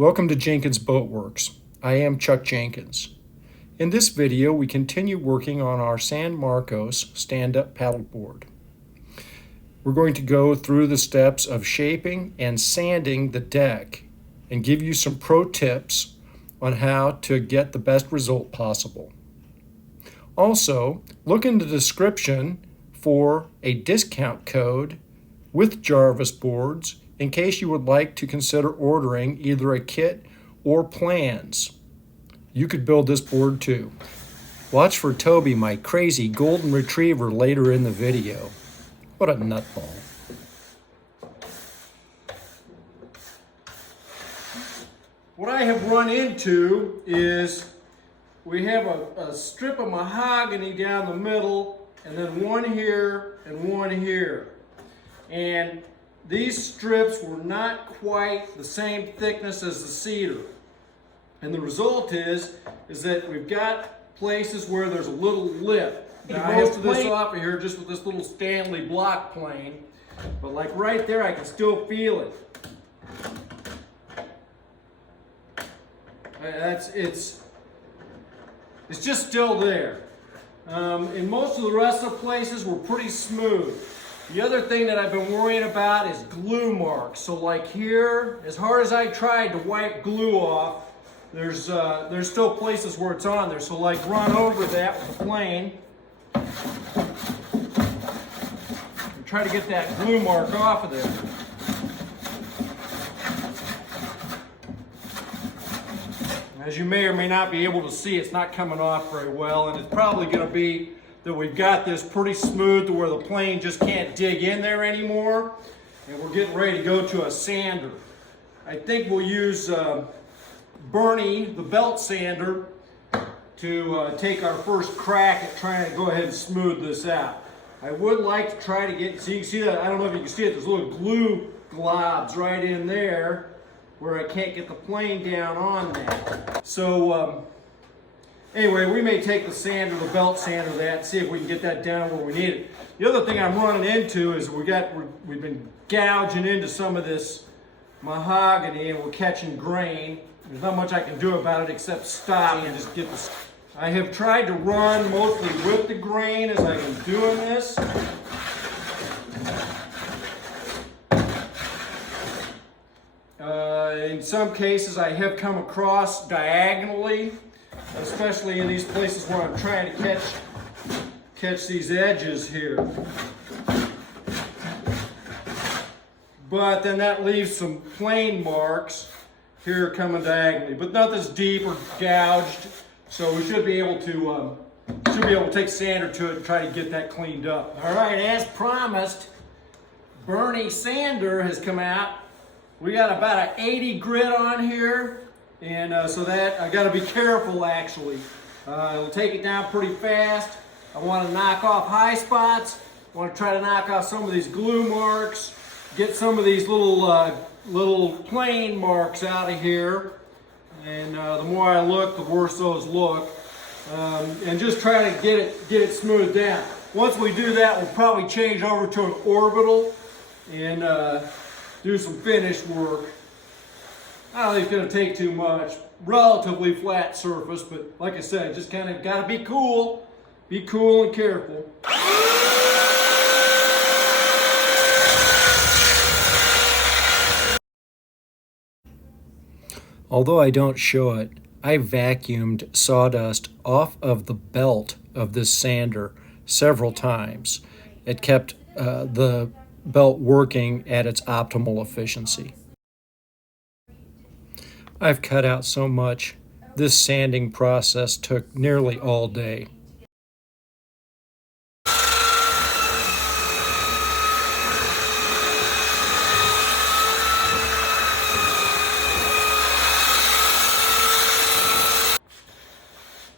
Welcome to Jenkins Boat Works. I am Chuck Jenkins. In this video, we continue working on our San Marcos stand-up paddleboard. We're going to go through the steps of shaping and sanding the deck and give you some pro tips on how to get the best result possible. Also, look in the description for a discount code with Jarvis boards in case you would like to consider ordering either a kit or plans. You could build this board too. Watch for Toby, my crazy golden retriever, later in the video. What a nutball. What I have run into is we have a strip of mahogany down the middle, and then one here and one here. And these strips were not quite the same thickness as the cedar. And the result is that we've got places where there's a little lip. Now, I have this off of here just with this little Stanley block plane, but like right there, I can still feel it. It's just still there. In most of the rest of the places, we're pretty smooth. The other thing that I've been worrying about is glue marks. So like here, as hard as I tried to wipe glue off, there's still places where it's on there. So like run over that with the plane and try to get that glue mark off of there. As you may or may not be able to see, it's not coming off very well, and it's probably going to be that we've got this pretty smooth to where the plane just can't dig in there anymore, and we're getting ready to go to a sander. I think we'll use Bernie, the belt sander, to take our first crack at trying to go ahead and smooth this out. I would like to try to get, so you can see that, I don't know if you can see it, there's little glue globs right in there where I can't get the plane down on that. So anyway, we may take the sander, the belt sander, that, and see if we can get that down where we need it. The other thing I'm running into is we've been gouging into some of this mahogany and we're catching grain. There's not much I can do about it except stop and just get the... I have tried to run mostly with the grain as I've been doing this. In some cases, I have come across diagonally, especially in these places where I'm trying to catch these edges here. But then that leaves some plane marks here coming diagonally, but nothing's deep or gouged, so we should be able to take sander to it and try to get that cleaned up. All right, as promised, Bernie sander has come out. We got about an 80 grit on here, and so that I got to be careful actually. It'll take it down pretty fast. I want to knock off high spots. I want to try to knock off some of these glue marks, get some of these little plane marks out of here. And the more I look, the worse those look. And just try to get it smoothed down. Once we do that, we'll probably change over to an orbital and do some finish work. I don't think it's going to take too much. Relatively flat surface, but like I said, just kind of got to be cool. Be cool and careful. Although I don't show it, I vacuumed sawdust off of the belt of this sander several times. It kept the belt working at its optimal efficiency. I've cut out so much. This sanding process took nearly all day.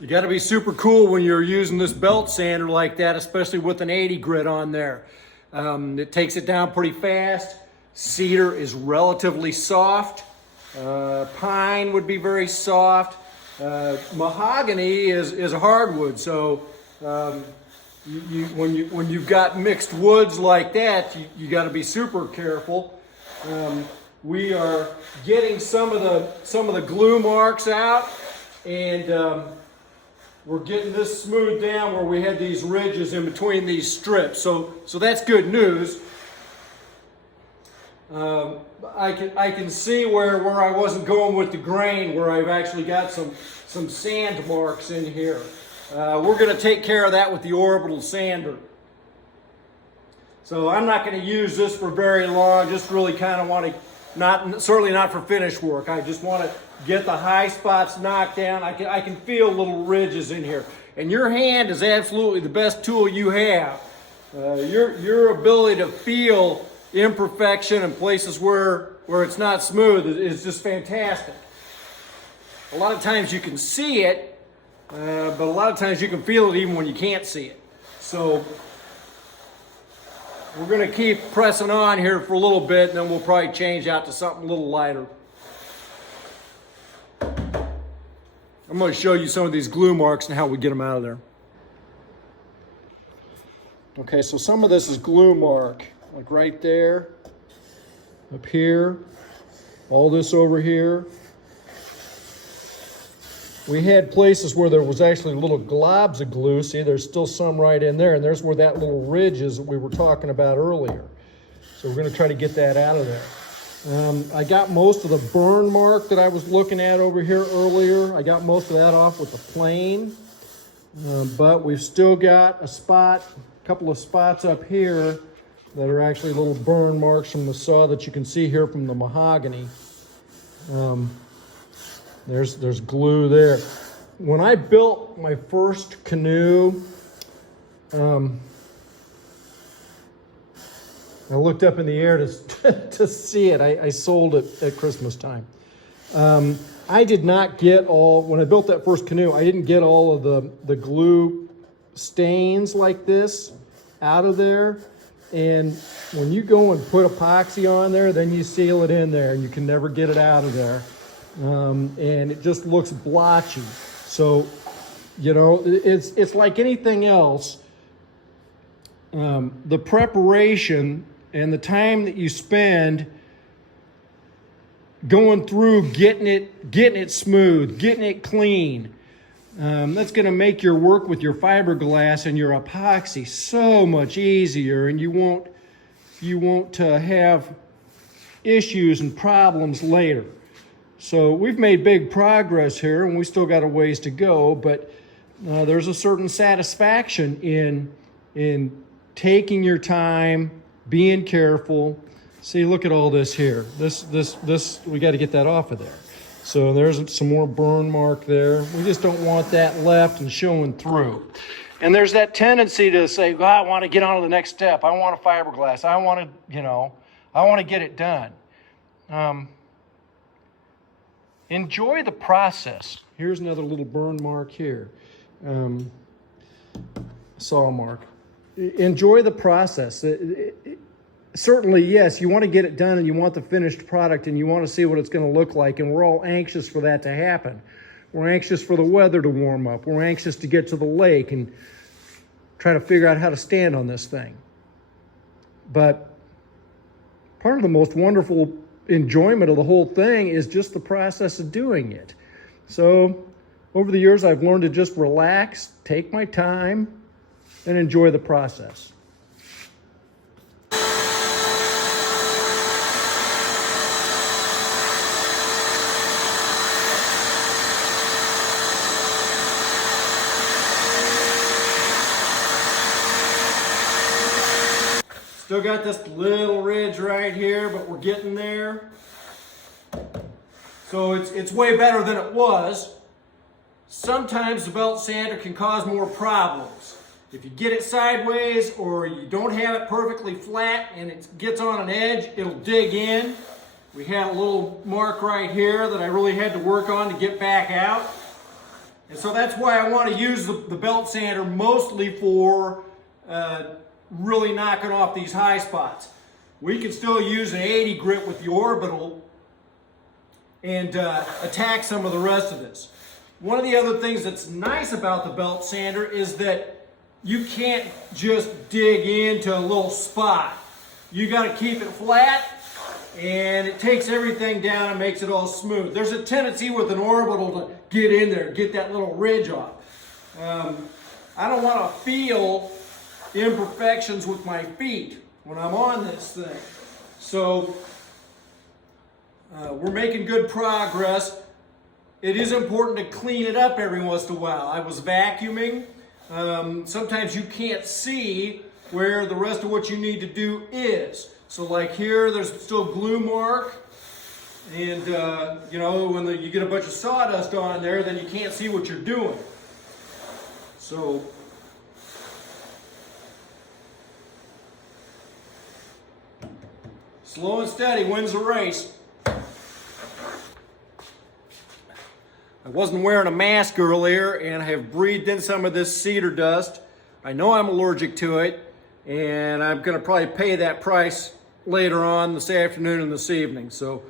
You got to be super cool when you're using this belt sander like that, especially with an 80 grit on there. It takes it down pretty fast. Cedar is relatively soft. Pine would be very soft. Mahogany is a hardwood, so when you've got mixed woods like that, you got to be super careful. we are getting some of the glue marks out, and we're getting this smoothed down where we had these ridges in between these strips. So that's good news. I can see where I wasn't going with the grain, where I've actually got some sand marks in here. We're going to take care of that with the orbital sander. So I'm not going to use this for very long. Just really kind of want to, certainly not for finish work. I just want to get the high spots knocked down. I can feel little ridges in here. And your hand is absolutely the best tool you have. Your ability to feel imperfection and places where it's not smooth is just fantastic. A lot of times you can see it, but a lot of times you can feel it even when you can't see it. So we're going to keep pressing on here for a little bit, and then we'll probably change out to something a little lighter. I'm going to show you some of these glue marks and how we get them out of there. Okay, so some of this is glue mark, like right there, up here, all this over here. We had places where there was actually little globs of glue. See, there's still some right in there, and there's where that little ridge is that we were talking about earlier. So we're going to try to get that out of there. I got most of the burn mark that I was looking at over here earlier. I got most of that off with the plane, but we've still got a couple of spots up here that are actually little burn marks from the saw that you can see here from the mahogany. There's glue there. When I built my first canoe, I looked up in the air to see it. I sold it at Christmas time. I did not get when I built that first canoe, I didn't get all of the glue stains like this out of there. And when you go and put epoxy on there, then you seal it in there and you can never get it out of there. And it just looks blotchy. So, you know, it's like anything else. The preparation and the time that you spend going through getting it smooth, getting it clean, that's going to make your work with your fiberglass and your epoxy so much easier, and you won't have issues and problems later. So we've made big progress here, and we still got a ways to go, but there's a certain satisfaction in taking your time, being careful. See, look at all this here. This we got to get that off of there. So there's some more burn mark there. We just don't want that left and showing through. And there's that tendency to say, well, I want to get on to the next step. I want a fiberglass. I want to get it done. Enjoy the process. Here's another little burn mark here. Saw mark. Enjoy the process. Certainly, yes, you want to get it done and you want the finished product and you want to see what it's going to look like, and we're all anxious for that to happen. We're anxious for the weather to warm up. We're anxious to get to the lake and try to figure out how to stand on this thing. But part of the most wonderful enjoyment of the whole thing is just the process of doing it. So over the years, I've learned to just relax, take my time, and enjoy the process. Still got this little ridge right here, but we're getting there. So it's way better than it was. Sometimes the belt sander can cause more problems. If you get it sideways or you don't have it perfectly flat and it gets on an edge, it'll dig in. We had a little mark right here that I really had to work on to get back out. And so that's why I want to use the belt sander mostly for really knocking off these high spots. We can still use an 80 grit with the orbital and attack some of the rest of this. One of the other things that's nice about the belt sander is that you can't just dig into a little spot. You got to keep it flat and it takes everything down and makes it all smooth. There's a tendency with an orbital to get in there, get that little ridge off. I don't want to feel imperfections with my feet when I'm on this thing. So we're making good progress. It is important to clean it up every once in a while. I was vacuuming. Sometimes you can't see where the rest of what you need to do is. So like here, there's still glue mark. And you know, when you get a bunch of sawdust on there, then you can't see what you're doing. So slow and steady wins the race. I wasn't wearing a mask earlier and I have breathed in some of this cedar dust. I know I'm allergic to it, and I'm going to probably pay that price later on this afternoon and this evening. So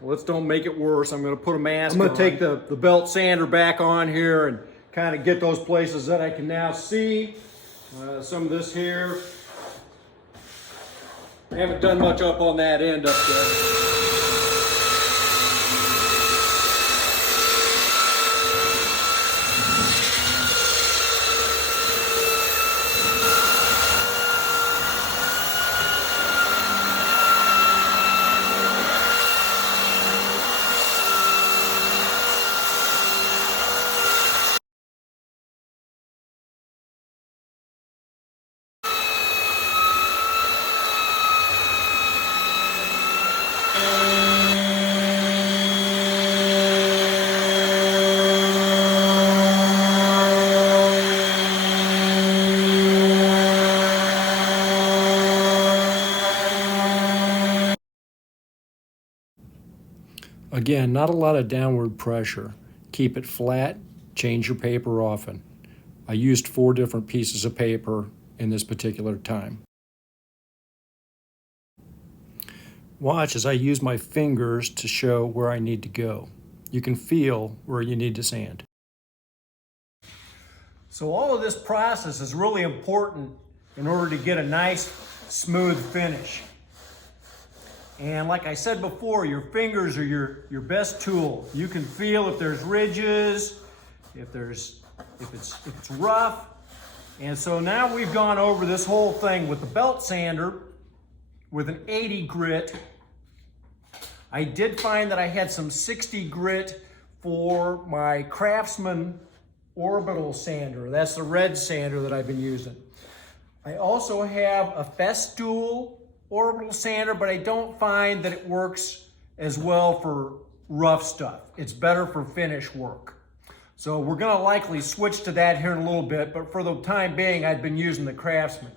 let's don't make it worse. I'm going to put a mask on. I'm going to take the belt sander back on here and kind of get those places that I can now see. Some of this here. I haven't done much up on that end up there. Again, not a lot of downward pressure. Keep it flat, change your paper often. I used 4 different pieces of paper in this particular time. Watch as I use my fingers to show where I need to go. You can feel where you need to sand. So all of this process is really important in order to get a nice, smooth finish. And like I said before, your fingers are your best tool. You can feel if there's ridges, if it's rough. And so now we've gone over this whole thing with the belt sander with an 80 grit. I did find that I had some 60 grit for my Craftsman orbital sander. That's the red sander that I've been using. I also have a Festool orbital sander, but I don't find that it works as well for rough stuff. It's better for finish work. So we're gonna likely switch to that here in a little bit, but for the time being, I've been using the Craftsman.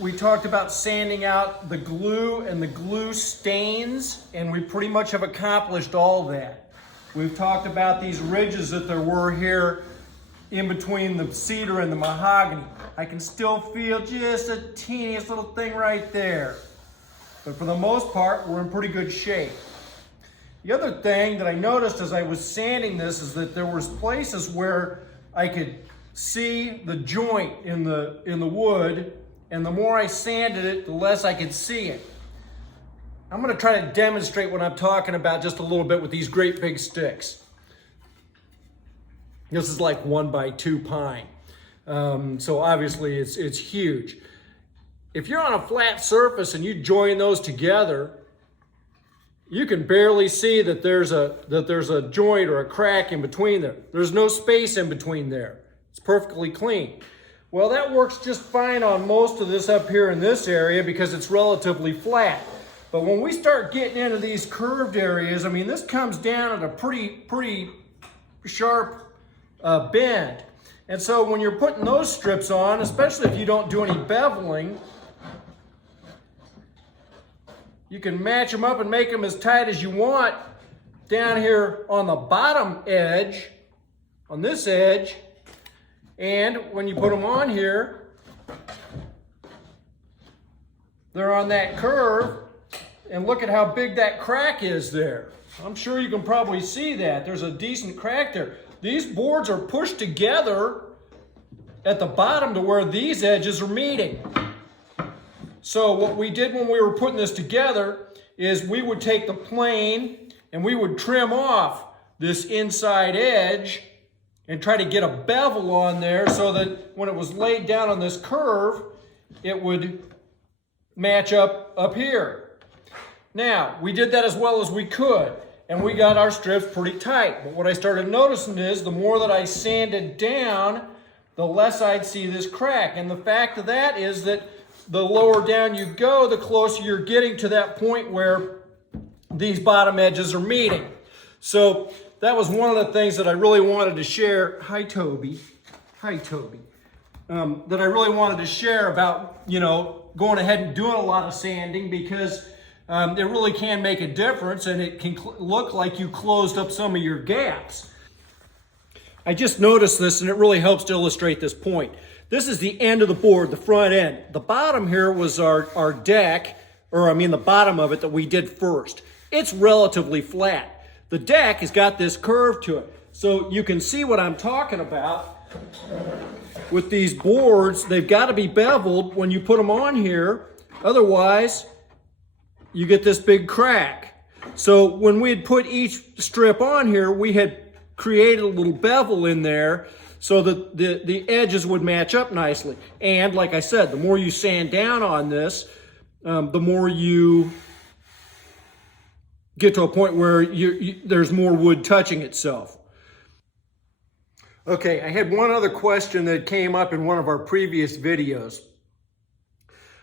We talked about sanding out the glue and the glue stains, and we pretty much have accomplished all that. We've talked about these ridges that there were here in between the cedar and the mahogany. I can still feel just a teeniest little thing right there. But for the most part, we're in pretty good shape. The other thing that I noticed as I was sanding this is that there was places where I could see the joint in the wood, and the more I sanded it, the less I could see it. I'm gonna try to demonstrate what I'm talking about just a little bit with these great big sticks. This is like 1x2 pine. So obviously it's huge. If you're on a flat surface and you join those together, you can barely see that there's a joint or a crack in between there. There's no space in between there. It's perfectly clean. Well, that works just fine on most of this up here in this area because it's relatively flat. But when we start getting into these curved areas, I mean, this comes down at a pretty sharp bend. And so when you're putting those strips on, especially if you don't do any beveling, you can match them up and make them as tight as you want down here on the bottom edge, on this edge. And when you put them on here, they're on that curve. And look at how big that crack is there. I'm sure you can probably see that. There's a decent crack there. These boards are pushed together at the bottom to where these edges are meeting. So what we did when we were putting this together is we would take the plane and we would trim off this inside edge and try to get a bevel on there so that when it was laid down on this curve, it would match up here. Now, we did that as well as we could, and we got our strips pretty tight. But what I started noticing is the more that I sanded down, the less I'd see this crack. And the fact of that is that the lower down you go, the closer you're getting to that point where these bottom edges are meeting. So that was one of the things that I really wanted to share. Hi, Toby. Hi, Toby. That I really wanted to share about, going ahead and doing a lot of sanding, because it really can make a difference, and it can look like you closed up some of your gaps. I just noticed this, and it really helps to illustrate this point. This is the end of the board, the front end. The bottom here was our deck, the bottom of it that we did first. It's relatively flat. The deck has got this curve to it. So you can see what I'm talking about. With these boards, they've got to be beveled when you put them on here. Otherwise, you get this big crack. So when we had put each strip on here, we had created a little bevel in there so that the edges would match up nicely. And like I said, the more you sand down on this, the more you get to a point where there's more wood touching itself. Okay, I had one other question that came up in one of our previous videos.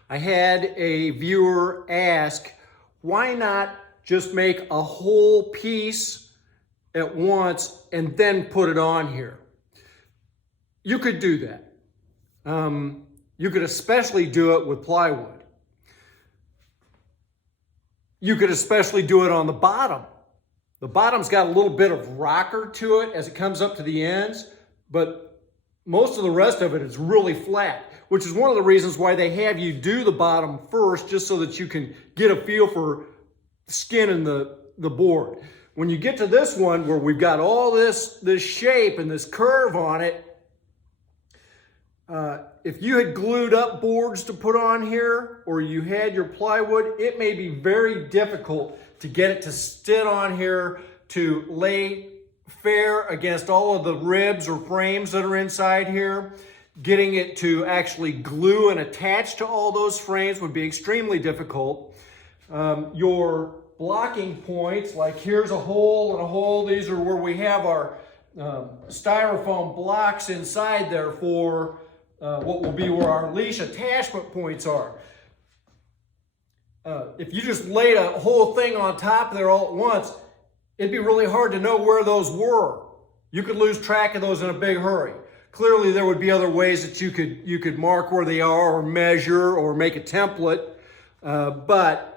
I had a viewer ask, why not just make a whole piece at once and then put it on here? You could do that. You could especially do it with plywood. You could especially do it on the bottom. The bottom's got a little bit of rocker to it as it comes up to the ends, but most of the rest of it is really flat, which is one of the reasons why they have you do the bottom first, just so that you can get a feel for skin in the board. When you get to this one where we've got all this shape and this curve on it, if you had glued up boards to put on here, or you had your plywood, it may be very difficult to get it to sit on here to lay fair against all of the ribs or frames that are inside here. Getting it to actually glue and attach to all those frames would be extremely difficult. Your blocking points, like here's a hole and a hole, these are where we have our styrofoam blocks inside there for what will be where our leash attachment points are. If you just laid a whole thing on top there all at once, it'd be really hard to know where those were. You could lose track of those in a big hurry. Clearly there would be other ways that you could mark where they are, or measure, or make a template, but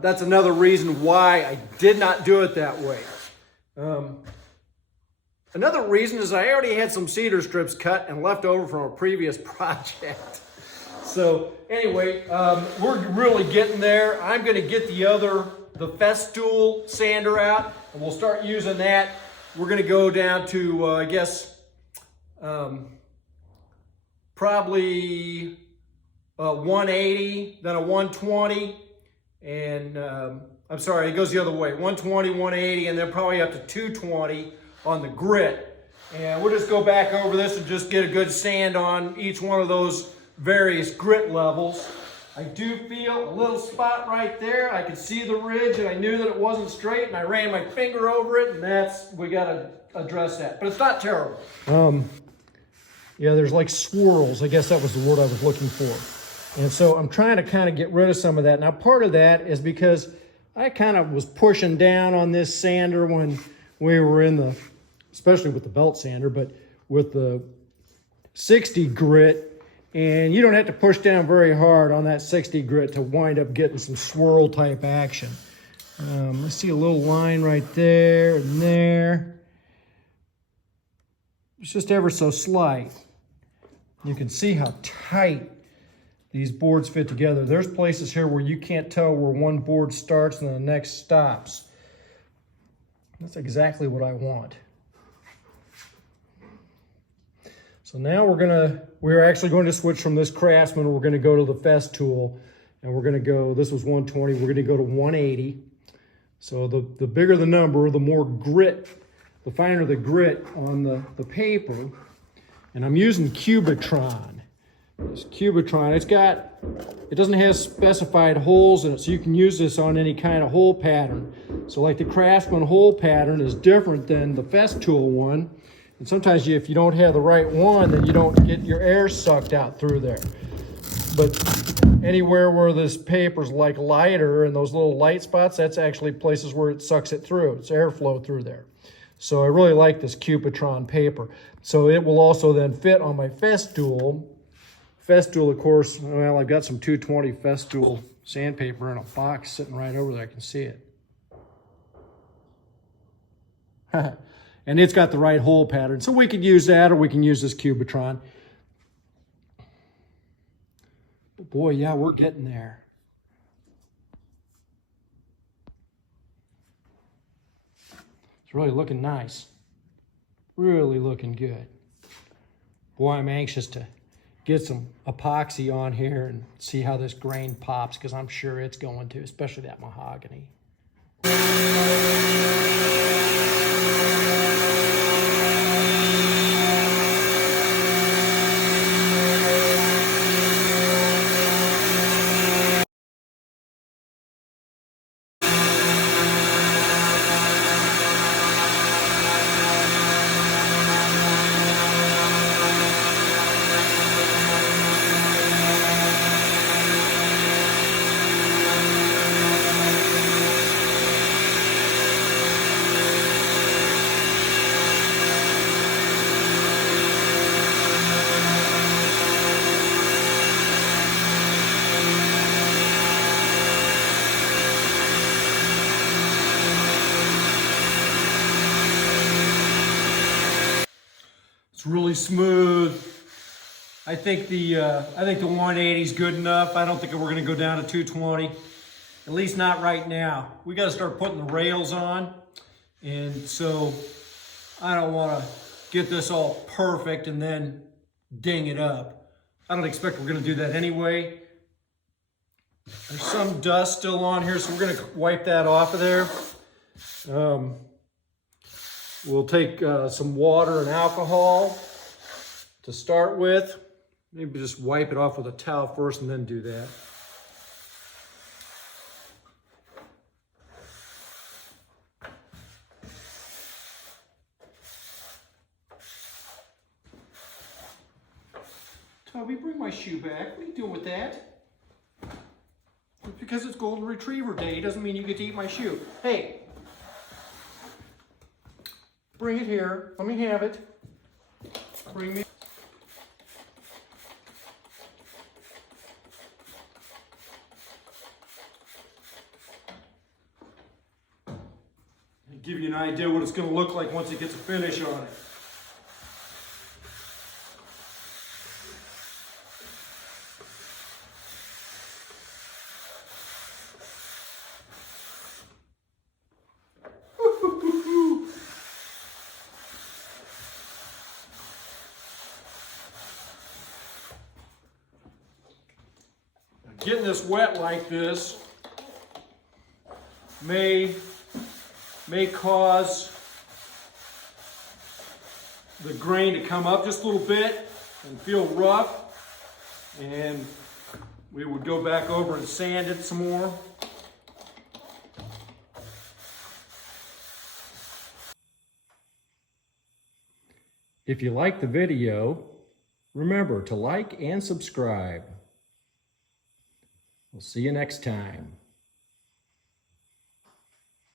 that's another reason why I did not do it that way. Another reason is I already had some cedar strips cut and left over from a previous project. So anyway, we're really getting there. I'm going to get the Festool sander out, and we'll start using that. We're going to go down to, I guess, probably 180, then a 120, and I'm sorry, it goes the other way. 120, 180, and then probably up to 220 on the grit. And we'll just go back over this and just get a good sand on each one of those various grit levels. I do feel a little spot right there. I could see the ridge, and I knew that it wasn't straight, and I ran my finger over it, and we got to address that. But it's not terrible. Yeah, there's like swirls. I guess that was the word I was looking for. And so I'm trying to kind of get rid of some of that. Now, part of that is because I kind of was pushing down on this sander when we were especially with the belt sander, but with the 60 grit. And you don't have to push down very hard on that 60 grit to wind up getting some swirl type action. Let's see a little line right there and there. It's just ever so slight. You can see how tight these boards fit together. There's places here where you can't tell where one board starts and the next stops. That's exactly what I want. So now we're actually going to switch from this Craftsman. We're going to go to the Festool, And we're gonna go, this was 120, we're gonna go to 180. So the bigger the number, the more grit, the finer the grit on the paper. And I'm using Cubitron. This Cubitron, it doesn't have specified holes in it, so you can use this on any kind of hole pattern. So like the Craftsman hole pattern is different than the Festool one. And sometimes if you don't have the right one, then you don't get your air sucked out through there. But anywhere where this paper's like lighter and those little light spots, that's actually places where it sucks it through. It's airflow through there. So I really like this Cubitron paper. So it will also then fit on my Festool. Festool, of course, well, I've got some 220 Festool sandpaper in a box sitting right over there. I can see it. And it's got the right hole pattern. So we could use that, or we can use this Cubitron. But boy, yeah, we're getting there. It's really looking nice. Really looking good. Boy, I'm anxious to get some epoxy on here and see how this grain pops, because I'm sure it's going to, especially that mahogany. It's really smooth. I think the 180 is good enough. I don't think we're going to go down to 220. At least not right now. We got to start putting the rails on, and so I don't want to get this all perfect and then ding it up. I don't expect we're going to do that anyway. There's some dust still on here, so we're going to wipe that off of there. We'll take some water and alcohol to start with. Maybe just wipe it off with a towel first and then do that. Toby, bring my shoe back. What are you doing with that? Because it's Golden Retriever Day doesn't mean you get to eat my shoe. Hey! Bring it here. Let me have it. Bring me. Give you an idea what it's going to look like once it gets a finish on it. Getting this wet like this may cause the grain to come up just a little bit and feel rough, and we would go back over and sand it some more. If you like the video, remember to like and subscribe. We'll see you next time.